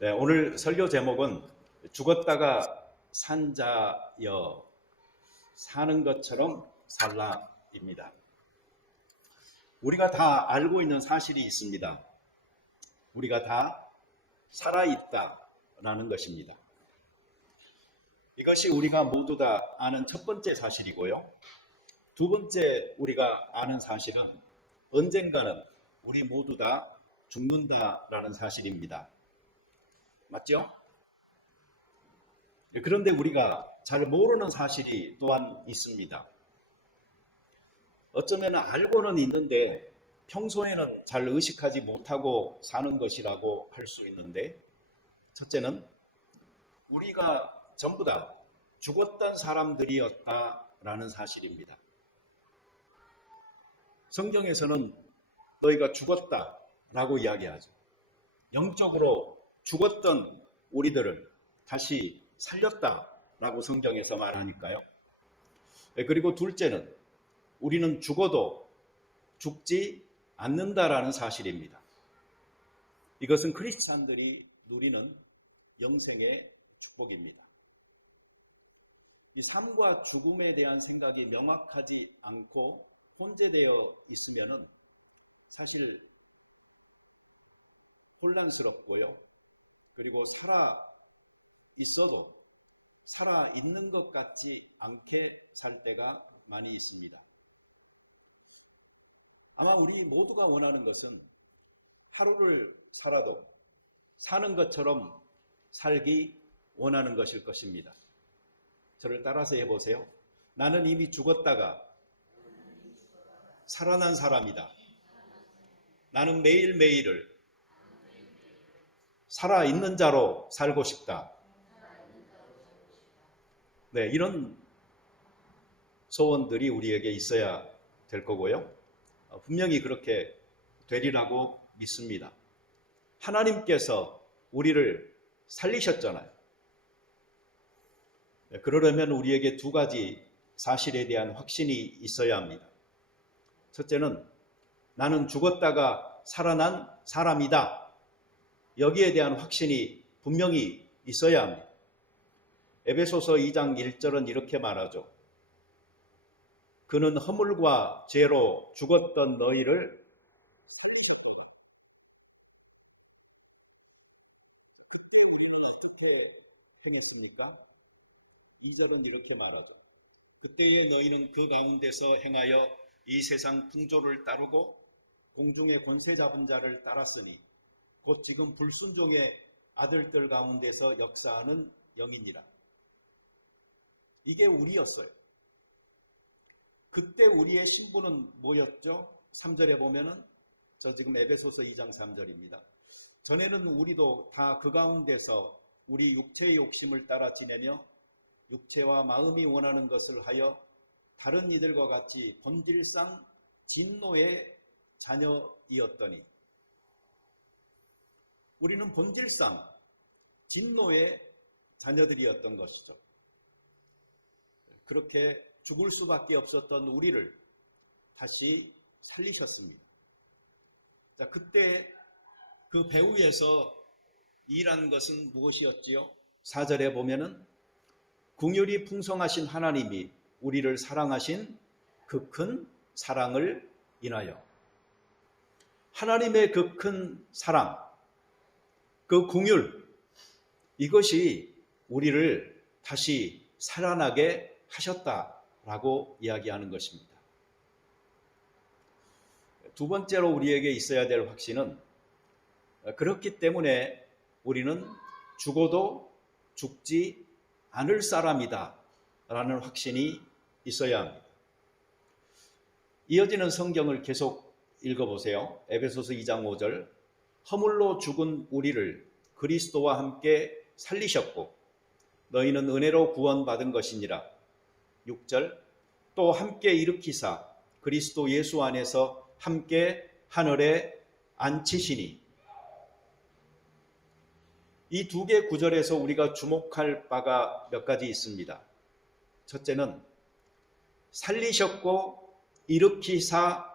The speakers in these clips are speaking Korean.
네, 오늘 설교 제목은 죽었다가 산 자여 사는 것처럼 살라입니다. 우리가 다 알고 있는 사실이 있습니다. 우리가 다 살아있다라는 것입니다. 이것이 우리가 모두 다 아는 첫 번째 사실이고요. 두 번째 우리가 아는 사실은 언젠가는 우리 모두 다 죽는다라는 사실입니다. 맞죠? 그런데 우리가 잘 모르는 사실이 또한 있습니다. 어쩌면 알고는 있는데 평소에는 잘 의식하지 못하고 사는 것이라고 할 수 있는데, 첫째는 우리가 전부 다 죽었던 사람들이었다라는 사실입니다. 성경에서는 너희가 죽었다라고 이야기하죠. 영적으로 죽었던 우리들을 다시 살렸다라고 성경에서 말하니까요. 그리고 둘째는 우리는 죽어도 죽지 않는다라는 사실입니다. 이것은 크리스찬들이 누리는 영생의 축복입니다. 이 삶과 죽음에 대한 생각이 명확하지 않고 혼재되어 있으면은 사실 혼란스럽고요. 그리고 살아 있어도 살아 있는 것 같지 않게 살 때가 많이 있습니다. 아마 우리 모두가 원하는 것은 하루를 살아도 사는 것처럼 살기 원하는 것일 것입니다. 저를 따라서 해보세요. 나는 이미 죽었다가 살아난 사람이다. 나는 매일매일을 살아있는 자로 살고 싶다. 네, 이런 소원들이 우리에게 있어야 될 거고요. 분명히 그렇게 되리라고 믿습니다. 하나님께서 우리를 살리셨잖아요. 그러려면 우리에게 두 가지 사실에 대한 확신이 있어야 합니다. 첫째는 나는 죽었다가 살아난 사람이다. 여기에 대한 확신이 분명히 있어야 합니다. 에베소서 2장 1절은 이렇게 말하죠. 그는 허물과 죄로 죽었던 너희를 살리셨도다. 그때 우리는 어떻게 행했습니까? 2절은 이렇게 말하죠. 그때에 너희는 그 가운데서 행하여 이 세상 풍조를 따르고 공중의 권세 잡은 자를 따랐으니 곧 지금 불순종의 아들들 가운데서 역사하는 영이니라. 이게 우리였어요. 그때 우리의 신분은 뭐였죠? 3절에 보면은 저 지금 에베소서 2장 3절입니다. 전에는 우리도 다 그 가운데서 우리 육체의 욕심을 따라 지내며 육체와 마음이 원하는 것을 하여 다른 이들과 같이 본질상 진노의 자녀이었더니 우리는 본질상 진노의 자녀들이었던 것이죠. 그렇게 죽을 수밖에 없었던 우리를 다시 살리셨습니다. 자, 그때 그 배후에서 일한 것은 무엇이었지요? 4절에 보면은 긍휼이 풍성하신 하나님이 우리를 사랑하신 그 큰 사랑을 인하여 하나님의 그 큰 사랑, 그 긍휼, 이것이 우리를 다시 살아나게 하셨다라고 이야기하는 것입니다. 두 번째로 우리에게 있어야 될 확신은 그렇기 때문에 우리는 죽어도 죽지 않을 사람이다 라는 확신이 있어야 합니다. 이어지는 성경을 계속 읽어보세요. 에베소서 2장 5절 허물로 죽은 우리를 그리스도와 함께 살리셨고 너희는 은혜로 구원받은 것이니라. 6절 또 함께 일으키사 그리스도 예수 안에서 함께 하늘에 앉히시니. 이 두 개 구절에서 우리가 주목할 바가 몇 가지 있습니다. 첫째는 살리셨고 일으키사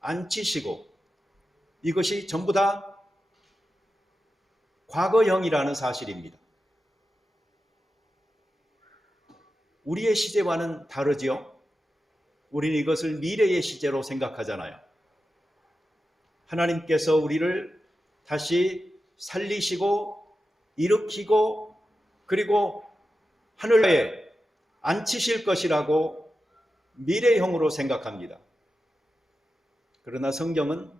앉히시고, 이것이 전부 다 과거형이라는 사실입니다. 우리의 시제와는 다르지요? 우리는 이것을 미래의 시제로 생각하잖아요. 하나님께서 우리를 다시 살리시고 일으키고 그리고 하늘에 앉히실 것이라고 미래형으로 생각합니다. 그러나 성경은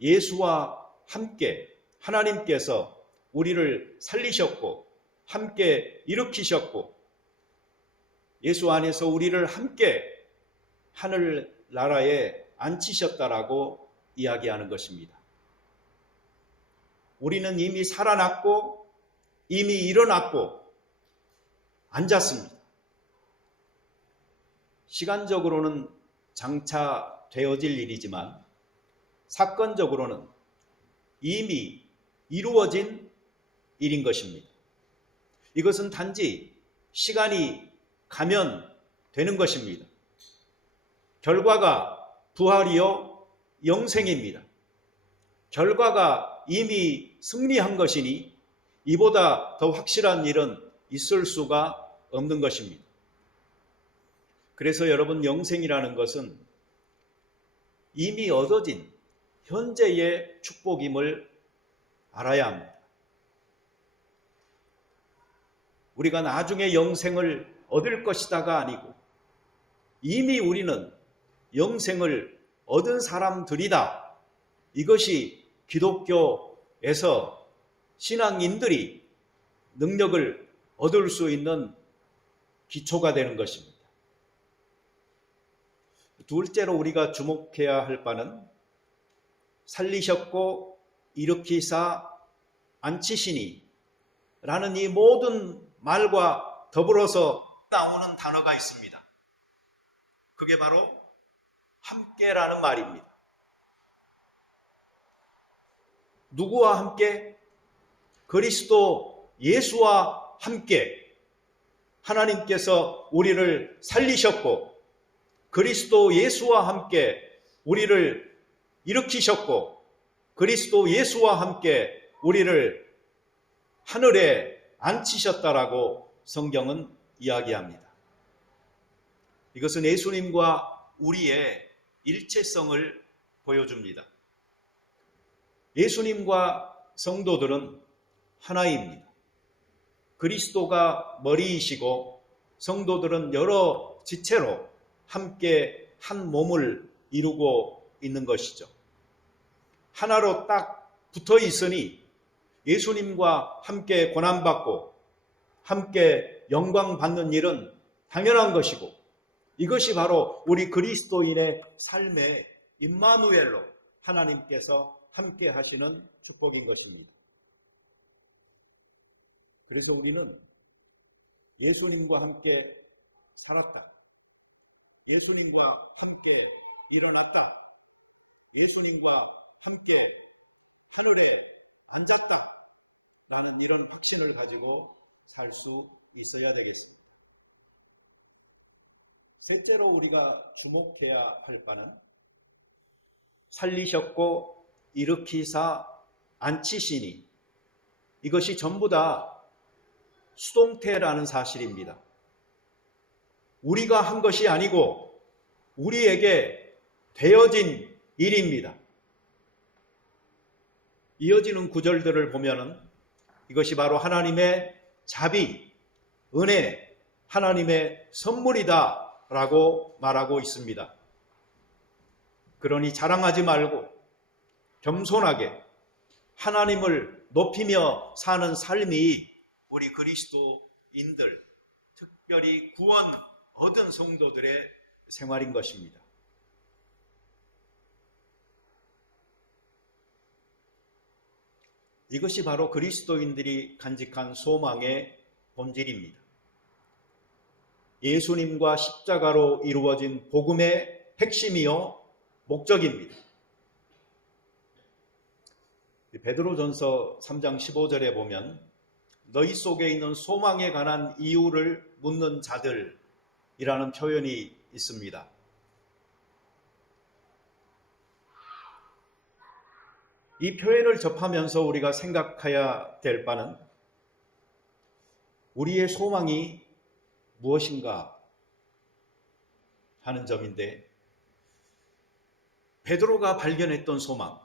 예수와 함께 하나님께서 우리를 살리셨고 함께 일으키셨고 예수 안에서 우리를 함께 하늘 나라에 앉히셨다라고 이야기하는 것입니다. 우리는 이미 살아났고 이미 일어났고 앉았습니다. 시간적으로는 장차 되어질 일이지만 사건적으로는 이미 이루어진 일인 것입니다. 이것은 단지 시간이 가면 되는 것입니다. 결과가 부활이요 영생입니다. 결과가 이미 승리한 것이니 이보다 더 확실한 일은 있을 수가 없는 것입니다. 그래서 여러분, 영생이라는 것은 이미 얻어진 현재의 축복임을 알아야 합니다. 우리가 나중에 영생을 얻을 것이다가 아니고 이미 우리는 영생을 얻은 사람들이다. 이것이 기독교에서 신앙인들이 능력을 얻을 수 있는 기초가 되는 것입니다. 둘째로 우리가 주목해야 할 바는 살리셨고 일으키사 앉히시니 라는 이 모든 말과 더불어서 나오는 단어가 있습니다. 그게 바로 함께라는 말입니다. 누구와 함께? 그리스도 예수와 함께. 하나님께서 우리를 살리셨고 그리스도 예수와 함께 우리를 일으키셨고 그리스도 예수와 함께 우리를 하늘에 앉히셨다라고 성경은 이야기합니다. 이것은 예수님과 우리의 일체성을 보여줍니다. 예수님과 성도들은 하나입니다. 그리스도가 머리이시고 성도들은 여러 지체로 함께 한 몸을 이루고 있는 것이죠. 하나로 딱 붙어 있으니 예수님과 함께 고난받고 함께 영광 받는 일은 당연한 것이고 이것이 바로 우리 그리스도인의 삶의 임마누엘로 하나님께서 함께 하시는 축복인 것입니다. 그래서 우리는 예수님과 함께 살았다. 예수님과 함께 일어났다. 예수님과 함께 하늘에 앉았다. 라는 이런 확신을 가지고 살 수 있어야 되겠습니다. 셋째로 우리가 주목해야 할 바는 살리셨고 일으키사 앉히시니 이것이 전부 다 수동태라는 사실입니다. 우리가 한 것이 아니고 우리에게 되어진 일입니다. 이어지는 구절들을 보면은 이것이 바로 하나님의 자비, 은혜, 하나님의 선물이다 라고 말하고 있습니다. 그러니 자랑하지 말고 겸손하게 하나님을 높이며 사는 삶이 우리 그리스도인들, 특별히 구원 얻은 성도들의 생활인 것입니다. 이것이 바로 그리스도인들이 간직한 소망의 본질입니다. 예수님과 십자가로 이루어진 복음의 핵심이요 목적입니다. 베드로전서 3장 15절에 보면 너희 속에 있는 소망에 관한 이유를 묻는 자들이라는 표현이 있습니다. 이 표현을 접하면서 우리가 생각해야 될 바는 우리의 소망이 무엇인가 하는 점인데, 베드로가 발견했던 소망,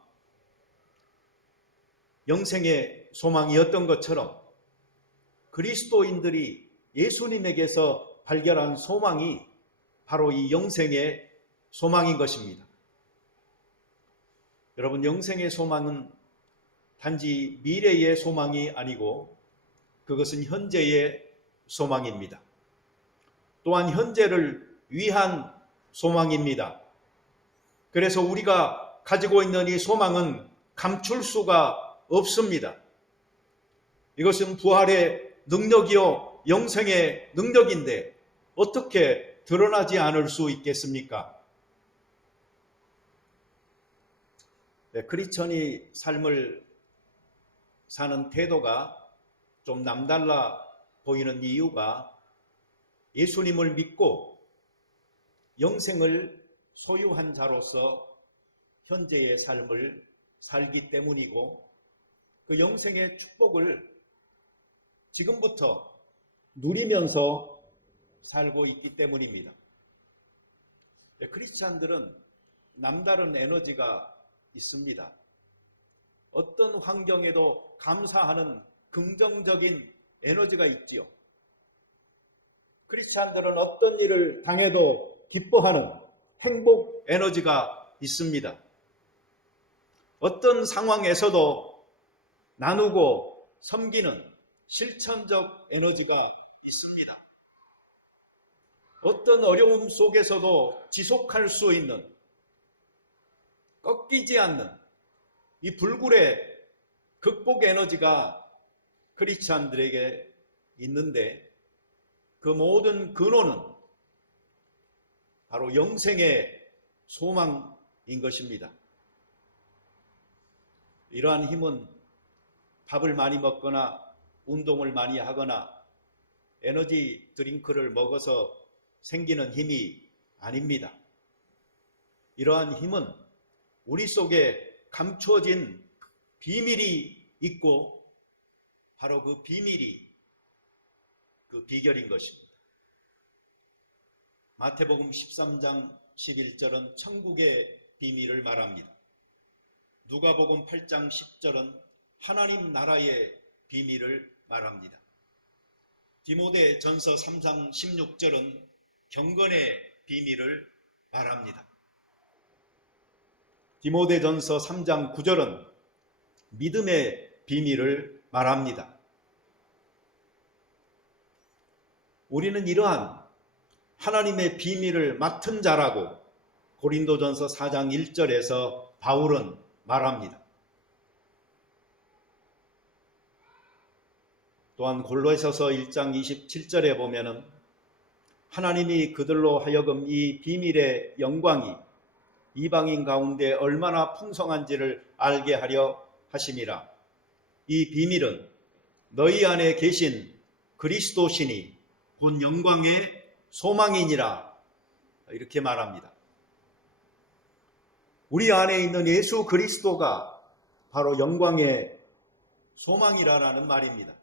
영생의 소망이었던 것처럼 그리스도인들이 예수님에게서 발견한 소망이 바로 이 영생의 소망인 것입니다. 여러분, 영생의 소망은 단지 미래의 소망이 아니고 그것은 현재의 소망입니다. 또한 현재를 위한 소망입니다. 그래서 우리가 가지고 있는 이 소망은 감출 수가 없습니다. 이것은 부활의 능력이요 영생의 능력인데 어떻게 드러나지 않을 수 있겠습니까? 크리스천이 삶을 사는 태도가 좀 남달라 보이는 이유가 예수님을 믿고 영생을 소유한 자로서 현재의 삶을 살기 때문이고, 그 영생의 축복을 지금부터 누리면서 살고 있기 때문입니다. 크리스찬들은 남다른 에너지가 있습니다. 어떤 환경에도 감사하는 긍정적인 에너지가 있지요. 크리스찬들은 어떤 일을 당해도 기뻐하는 행복 에너지가 있습니다. 어떤 상황에서도 나누고 섬기는 실천적 에너지가 있습니다. 어떤 어려움 속에서도 지속할 수 있는, 꺾이지 않는 이 불굴의 극복 에너지가 크리스찬들에게 있는데, 그 모든 근원은 바로 영생의 소망인 것입니다. 이러한 힘은 밥을 많이 먹거나 운동을 많이 하거나 에너지 드링크를 먹어서 생기는 힘이 아닙니다. 이러한 힘은 우리 속에 감춰진 비밀이 있고, 바로 그 비밀이 그 비결인 것입니다. 마태복음 13장 11절은 천국의 비밀을 말합니다. 누가복음 8장 10절은 하나님 나라의 비밀을 말합니다. 디모데전서 3장 16절은 경건의 비밀을 말합니다. 디모데전서 3장 9절은 믿음의 비밀을 말합니다. 우리는 이러한 하나님의 비밀을 맡은 자라고 고린도전서 4장 1절에서 바울은 말합니다. 또한 골로새서 1장 27절에 보면은 하나님이 그들로 하여금 이 비밀의 영광이 이방인 가운데 얼마나 풍성한지를 알게 하려 하심이라. 이 비밀은 너희 안에 계신 그리스도시니 곧 영광의 소망이니라. 이렇게 말합니다. 우리 안에 있는 예수 그리스도가 바로 영광의 소망이라는 말입니다.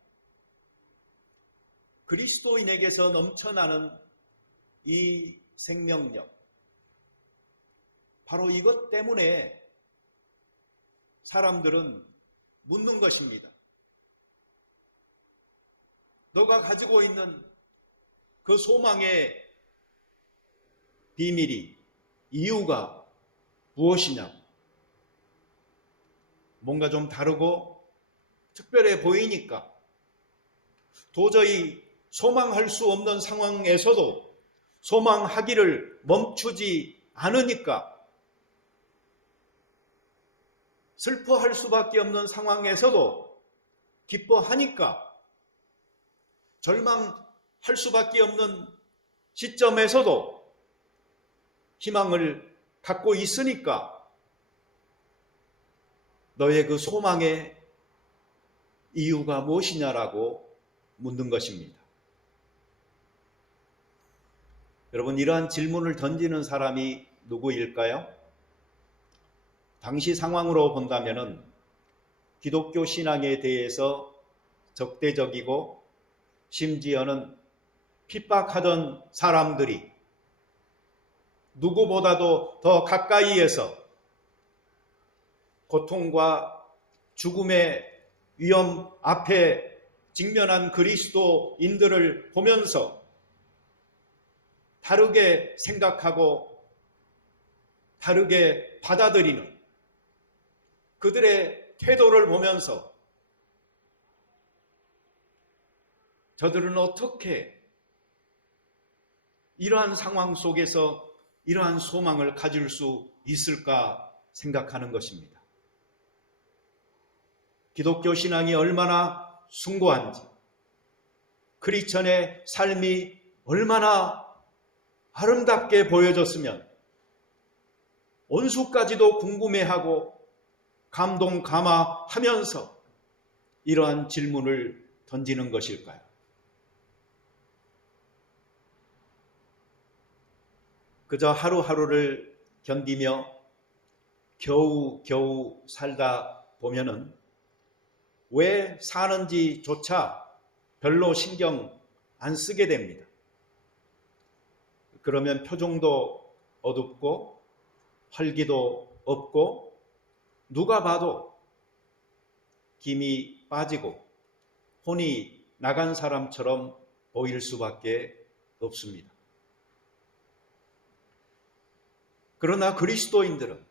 그리스도인에게서 넘쳐나는 이 생명력, 바로 이것 때문에 사람들은 묻는 것입니다. 너가 가지고 있는 그 소망의 비밀이, 이유가 무엇이냐? 뭔가 좀 다르고 특별해 보이니까, 도저히 소망할 수 없는 상황에서도 소망하기를 멈추지 않으니까, 슬퍼할 수밖에 없는 상황에서도 기뻐하니까, 절망할 수밖에 없는 시점에서도 희망을 갖고 있으니까 너의 그 소망의 이유가 무엇이냐라고 묻는 것입니다. 여러분, 이러한 질문을 던지는 사람이 누구일까요? 당시 상황으로 본다면은 기독교 신앙에 대해서 적대적이고 심지어는 핍박하던 사람들이 누구보다도 더 가까이에서 고통과 죽음의 위험 앞에 직면한 그리스도인들을 보면서 다르게 생각하고 다르게 받아들이는 그들의 태도를 보면서 저들은 어떻게 이러한 상황 속에서 이러한 소망을 가질 수 있을까 생각하는 것입니다. 기독교 신앙이 얼마나 숭고한지, 크리스천의 삶이 얼마나 아름답게 보여졌으면 원수까지도 궁금해하고 감동 감화하면서 이러한 질문을 던지는 것일까요? 그저 하루하루를 견디며 겨우 살다 보면은 왜 사는지조차 별로 신경 안 쓰게 됩니다. 그러면 표정도 어둡고 활기도 없고 누가 봐도 김이 빠지고 혼이 나간 사람처럼 보일 수밖에 없습니다. 그러나 그리스도인들은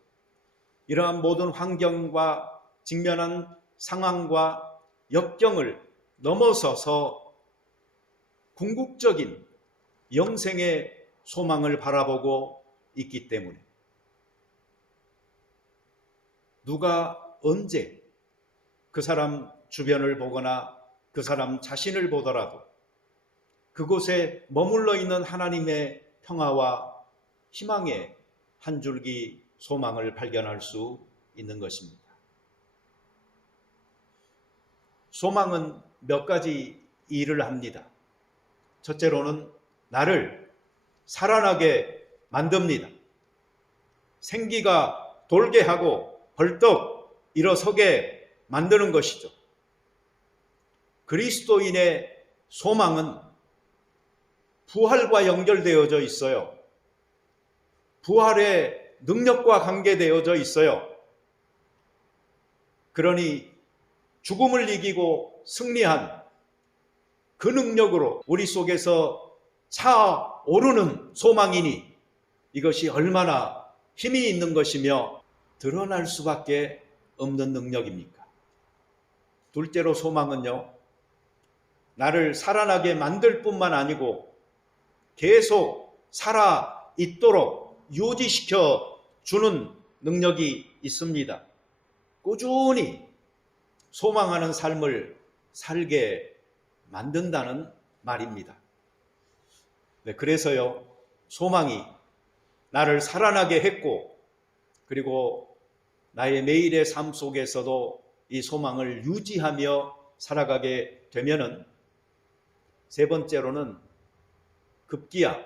이러한 모든 환경과 직면한 상황과 역경을 넘어서서 궁극적인 영생의 소망을 바라보고 있기 때문에 누가 언제 그 사람 주변을 보거나 그 사람 자신을 보더라도 그곳에 머물러 있는 하나님의 평화와 희망의 한 줄기 소망을 발견할 수 있는 것입니다. 소망은 몇 가지 일을 합니다. 첫째로는 나를 살아나게 만듭니다. 생기가 돌게 하고 벌떡 일어서게 만드는 것이죠. 그리스도인의 소망은 부활과 연결되어져 있어요. 부활의 능력과 관계되어져 있어요. 그러니 죽음을 이기고 승리한 그 능력으로 우리 속에서 차오르는 소망이니 이것이 얼마나 힘이 있는 것이며 드러날 수밖에 없는 능력입니까? 둘째로 소망은요, 나를 살아나게 만들 뿐만 아니고 계속 살아 있도록 유지시켜 주는 능력이 있습니다. 꾸준히 소망하는 삶을 살게 만든다는 말입니다. 네, 그래서요, 소망이 나를 살아나게 했고, 그리고 나의 매일의 삶 속에서도 이 소망을 유지하며 살아가게 되면은, 세 번째로는 급기야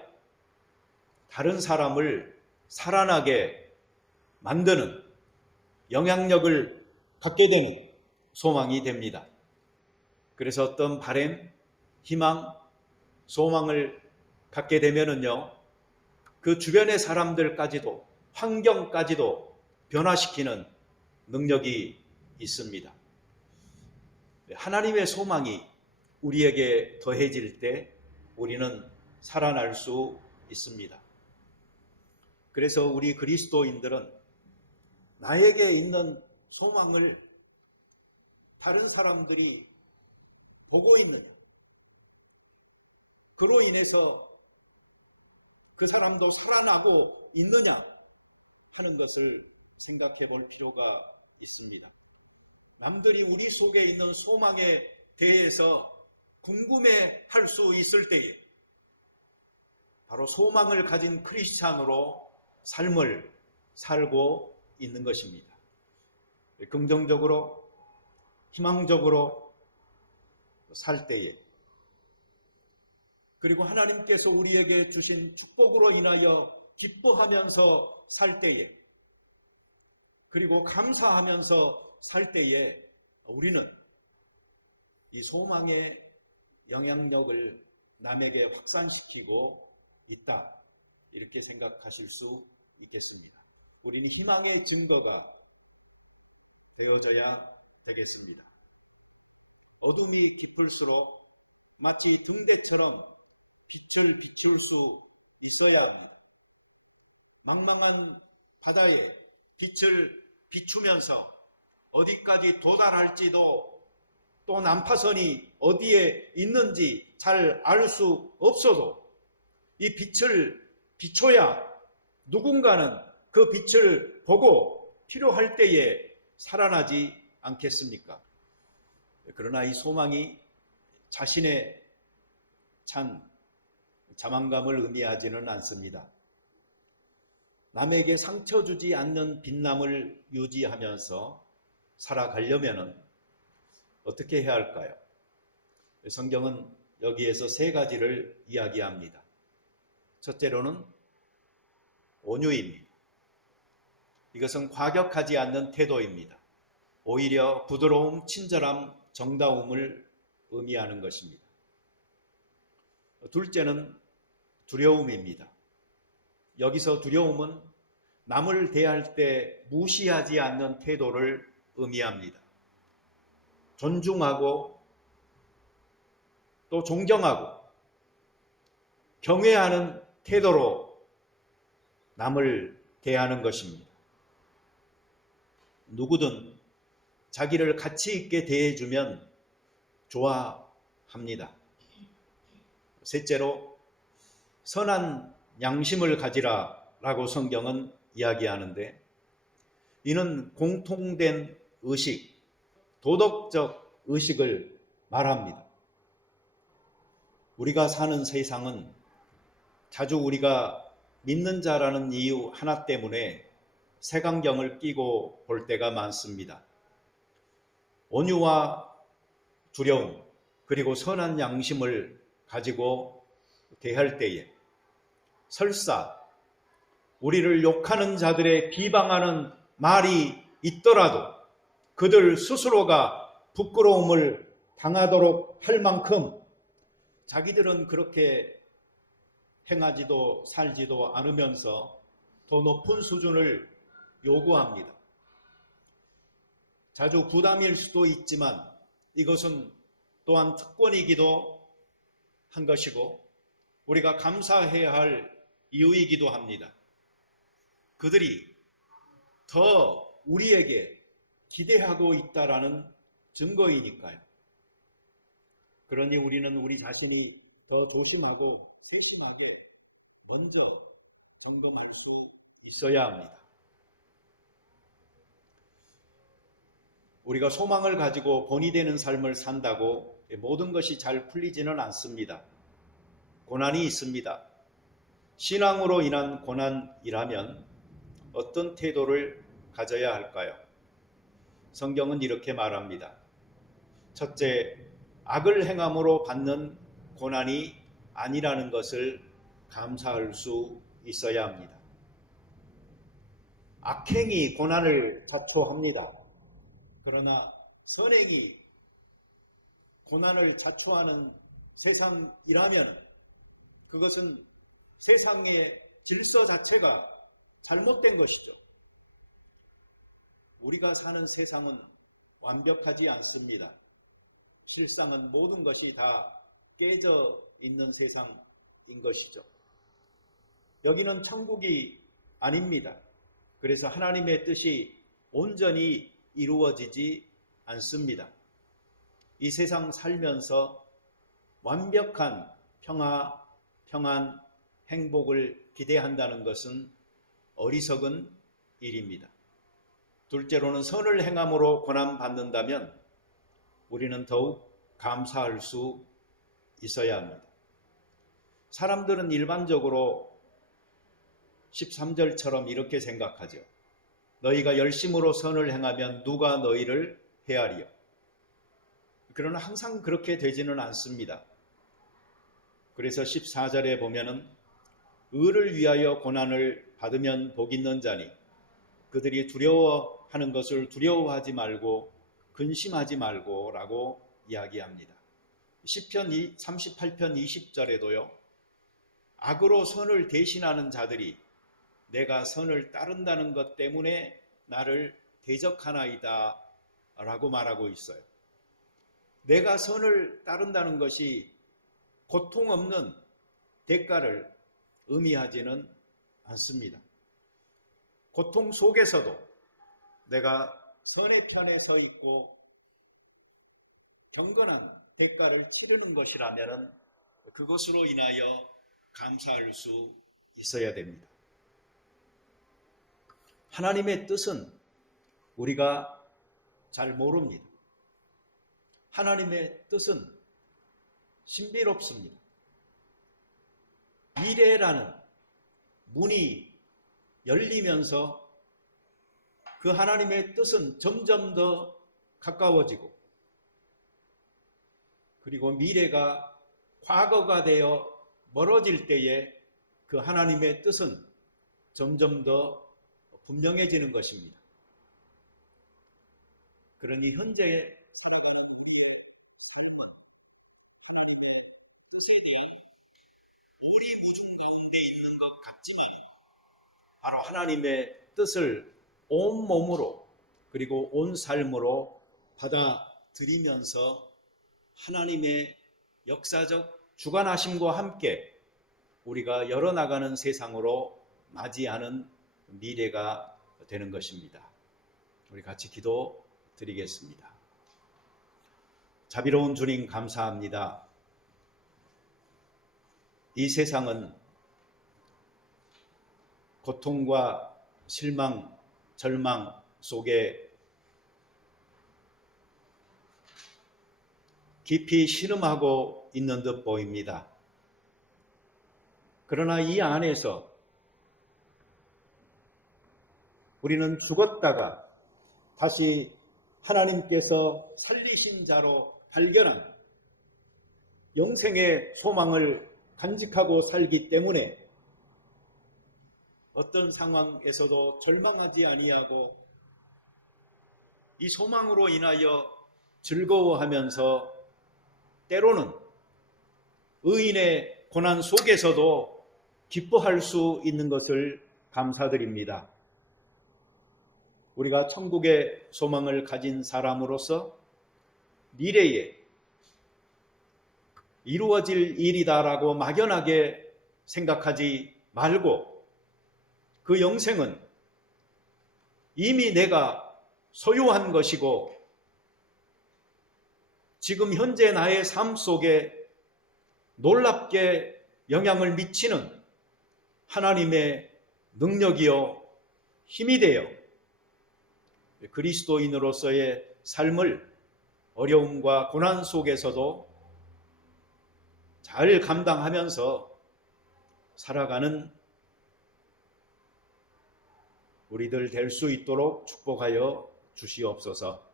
다른 사람을 살아나게 만드는 영향력을 갖게 되는 소망이 됩니다. 그래서 어떤 바람, 희망, 소망을 갖게 되면은요, 그 주변의 사람들까지도, 환경까지도 변화시키는 능력이 있습니다. 하나님의 소망이 우리에게 더해질 때 우리는 살아날 수 있습니다. 그래서 우리 그리스도인들은 나에게 있는 소망을 다른 사람들이 보고 있느냐, 그로 인해서 그 사람도 살아나고 있느냐 하는 것을 생각해 볼 필요가 있습니다. 남들이 우리 속에 있는 소망에 대해서 궁금해 할 수 있을 때에 바로 소망을 가진 크리스찬으로 삶을 살고 있는 것입니다. 긍정적으로, 희망적으로 살 때에, 그리고 하나님께서 우리에게 주신 축복으로 인하여 기뻐하면서 살 때에, 그리고 감사하면서 살 때에 우리는 이 소망의 영향력을 남에게 확산시키고 있다, 이렇게 생각하실 수 있겠습니다. 우리는 희망의 증거가 되어져야 되겠습니다. 어둠이 깊을수록 마치 등대처럼 빛을 비출 수 있어야 합니다. 망망한 바다에 빛을 비추면서 어디까지 도달할지도, 또 난파선이 어디에 있는지 잘 알 수 없어도 이 빛을 비춰야 누군가는 그 빛을 보고 필요할 때에 살아나지 않겠습니까? 그러나 이 소망이 자신의 찬 자만감을 의미하지는 않습니다. 남에게 상처 주지 않는 빛남을 유지하면서 살아가려면 어떻게 해야 할까요? 성경은 여기에서 세 가지를 이야기합니다. 첫째로는 온유입니다. 이것은 과격하지 않는 태도입니다. 오히려 부드러움, 친절함, 정다움을 의미하는 것입니다. 둘째는 두려움입니다. 여기서 두려움은 남을 대할 때 무시하지 않는 태도를 의미합니다. 존중하고 또 존경하고 경외하는 태도로 남을 대하는 것입니다. 누구든 자기를 가치 있게 대해주면 좋아합니다. 셋째로 선한 양심을 가지라 라고 성경은 이야기하는데, 이는 공통된 의식, 도덕적 의식을 말합니다. 우리가 사는 세상은 자주 우리가 믿는 자라는 이유 하나 때문에 색안경을 끼고 볼 때가 많습니다. 온유와 두려움, 그리고 선한 양심을 가지고 대할 때에 설사 우리를 욕하는 자들의 비방하는 말이 있더라도 그들 스스로가 부끄러움을 당하도록 할 만큼 자기들은 그렇게 행하지도 살지도 않으면서 더 높은 수준을 요구합니다. 자주 부담일 수도 있지만 이것은 또한 특권이기도 한 것이고 우리가 감사해야 할 이유이기도 합니다. 그들이 더 우리에게 기대하고 있다라는 증거이니까요. 그러니 우리는 우리 자신이 더 조심하고 세심하게 먼저 점검할 수 있어야 합니다. 우리가 소망을 가지고 본이 되는 삶을 산다고 모든 것이 잘 풀리지는 않습니다. 고난이 있습니다. 신앙으로 인한 고난이라면 어떤 태도를 가져야 할까요? 성경은 이렇게 말합니다. 첫째, 악을 행함으로 받는 고난이 아니라는 것을 감사할 수 있어야 합니다. 악행이 고난을 자초합니다. 그러나 선행이 고난을 자초하는 세상이라면 그것은 세상의 질서 자체가 잘못된 것이죠. 우리가 사는 세상은 완벽하지 않습니다. 실상은 모든 것이 다 깨져 있는 세상인 것이죠. 여기는 천국이 아닙니다. 그래서 하나님의 뜻이 온전히 이루어지지 않습니다. 이 세상 살면서 완벽한 평화, 평안, 행복을 기대한다는 것은 어리석은 일입니다. 둘째로는 선을 행함으로 고난받는다면 우리는 더욱 감사할 수 있어야 합니다. 사람들은 일반적으로 13절처럼 이렇게 생각하죠. 너희가 열심으로 선을 행하면 누가 너희를 헤아리요. 그러나 항상 그렇게 되지는 않습니다. 그래서 14절에 보면은 의를 위하여 고난을 받으면 복 있는 자니 그들이 두려워하는 것을 두려워하지 말고 근심하지 말고라고 이야기합니다. 시편 38편 20절에도요. 악으로 선을 대신하는 자들이 내가 선을 따른다는 것 때문에 나를 대적하나이다 라고 말하고 있어요. 내가 선을 따른다는 것이 고통 없는 대가를 의미하지는 않습니다. 고통 속에서도 내가 선의 편에 서 있고 경건한 대가를 치르는 것이라면 그것으로 인하여 감사할 수 있어야 됩니다. 하나님의 뜻은 우리가 잘 모릅니다. 하나님의 뜻은 신비롭습니다. 미래라는 문이 열리면서 그 하나님의 뜻은 점점 더 가까워지고, 그리고 미래가 과거가 되어 멀어질 때에 그 하나님의 뜻은 점점 더 분명해지는 것입니다. 그러니 현재 살아가는 우리의 삶은 하나님의 뜻에 대한 오리무중 가운데 있는 것 같지만 바로 하나님의 뜻을 온 몸으로 그리고 온 삶으로 받아들이면서 하나님의 역사적 주관하심과 함께 우리가 열어나가는 세상으로 맞이하는 미래가 되는 것입니다. 우리 같이 기도 드리겠습니다. 자비로운 주님 감사합니다. 이 세상은 고통과 실망, 절망 속에 깊이 신음하고 있는 듯 보입니다. 그러나 이 안에서 우리는 죽었다가 다시 하나님께서 살리신 자로 발견한 영생의 소망을 간직하고 살기 때문에 어떤 상황에서도 절망하지 아니하고 이 소망으로 인하여 즐거워하면서 때로는 의인의 고난 속에서도 기뻐할 수 있는 것을 감사드립니다. 우리가 천국의 소망을 가진 사람으로서 미래에 이루어질 일이다라고 막연하게 생각하지 말고 그 영생은 이미 내가 소유한 것이고 지금 현재 나의 삶 속에 놀랍게 영향을 미치는 하나님의 능력이요 힘이 되어 그리스도인으로서의 삶을 어려움과 고난 속에서도 잘 감당하면서 살아가는 우리들 될 수 있도록 축복하여 주시옵소서.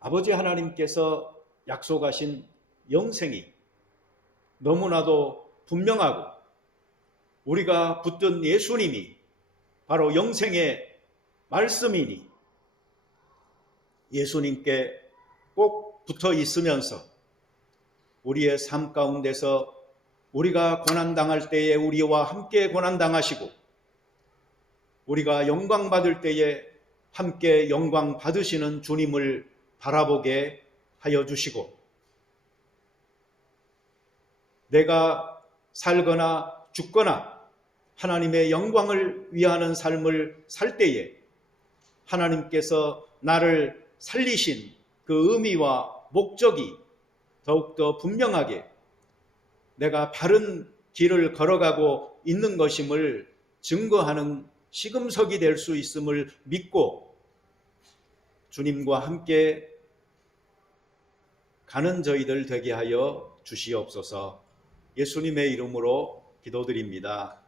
아버지 하나님께서 약속하신 영생이 너무나도 분명하고 우리가 붙든 예수님이 바로 영생의 말씀이니 예수님께 꼭 붙어 있으면서 우리의 삶 가운데서 우리가 고난당할 때에 우리와 함께 고난당하시고 우리가 영광 받을 때에 함께 영광 받으시는 주님을 바라보게 하여 주시고 내가 살거나 죽거나 하나님의 영광을 위하는 삶을 살 때에 하나님께서 나를 살리신 그 의미와 목적이 더욱더 분명하게 내가 바른 길을 걸어가고 있는 것임을 증거하는 시금석이 될 수 있음을 믿고 주님과 함께 가는 저희들 되게 하여 주시옵소서. 예수님의 이름으로 기도드립니다.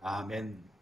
아멘.